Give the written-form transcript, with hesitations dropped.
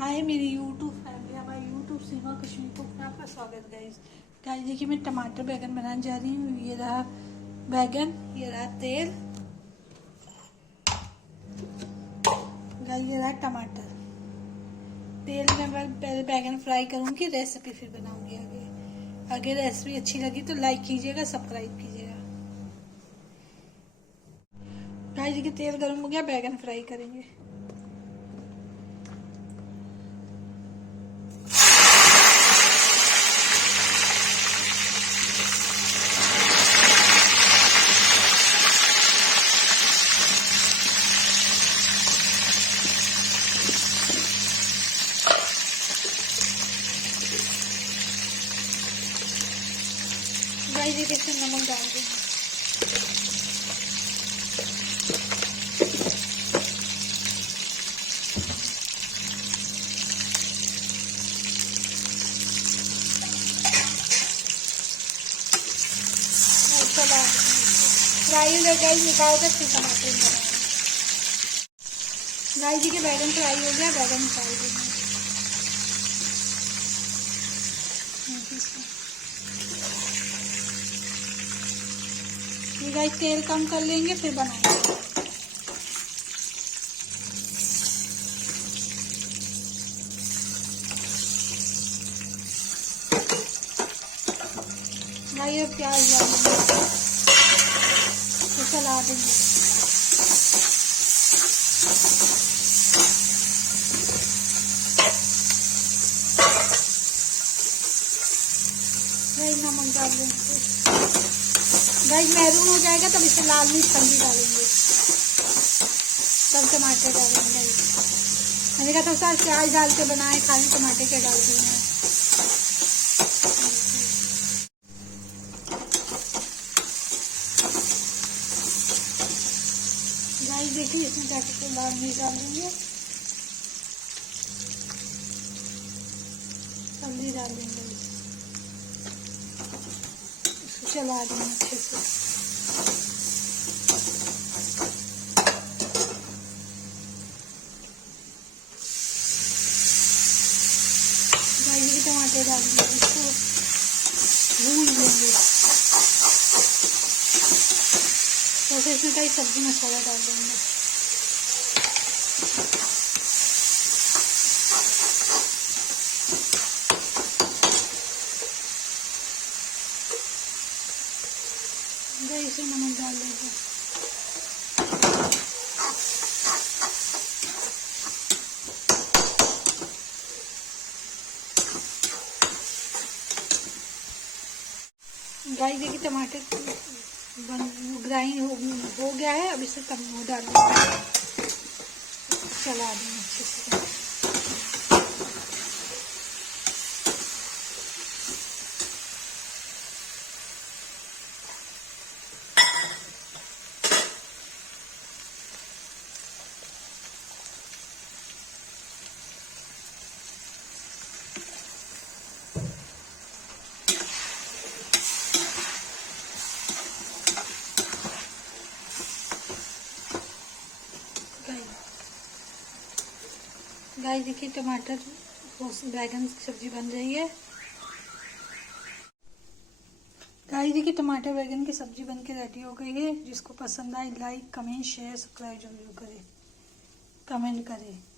हाय मेरी YouTube family, हमारी YouTube सीमा कश्मीर को में आपका स्वागत गाइस। गाइस देखिए मैं टमाटर बैगन बनाने जा रही हूँ। ये रहा बैगन, ये रहा तेल, गाइस ये रहा टमाटर। तेल में मैं पहले बैगन फ्राई करूँगी, रेसिपी फिर बनाऊंगी आगे। आगे रेसिपी अच्छी लगी तो लाइक कीजिएगा, सब्सक्राइब कीजिएगा। गाइस देखिए तेल गर्म हो गया, बैगन फ्राई करेंगे। गाइस देखिए इसमें नमक डाल देंगे। फ्राई हो गया, निकाल कर फिर टमाटर बनाएंगे। गाइस जी के बैगन फ्राई हो गया, बैगन निकाल देंगे। ये गाइस तेल कम कर लेंगे फिर बनाएंगे। गाइस अब प्याज डाल देंगे, तो चला देंगे। गाइस नमक डाल देंगे। गाइस मैरून हो जाएगा तब इसे लाल मिर्च हल्दी डालेंगे, तब टमाटर डालेंगे। मैंने कहा था सर प्याज डाल के बनाए, खाली टमाटर क्या डाल के बनाए। गाइस देखिए इसमें जाके के लाल मिर्च डाल देंगे, हल्दी डाल देंगे, इसको चला देंगे अच्छे से। टमाटर डाल देंगे, इसको भून लेंगे। तो फिर इसमें कई सब्जी मसाला डाल देंगे। इसे नमक डाल देंगे। गाइस देखिए टमाटर ग्राइंड हो गया है, अब इसे वो डाल देंगे, चला देंगे अच्छे से। गाइस देखिए टमाटर बैगन की सब्जी बन रही है। गाइस देखिए टमाटर बैगन की सब्जी बन के रेडी हो गई है। जिसको पसंद आए लाइक कमेंट शेयर सब्सक्राइब जरूर करें, कमेंट करें।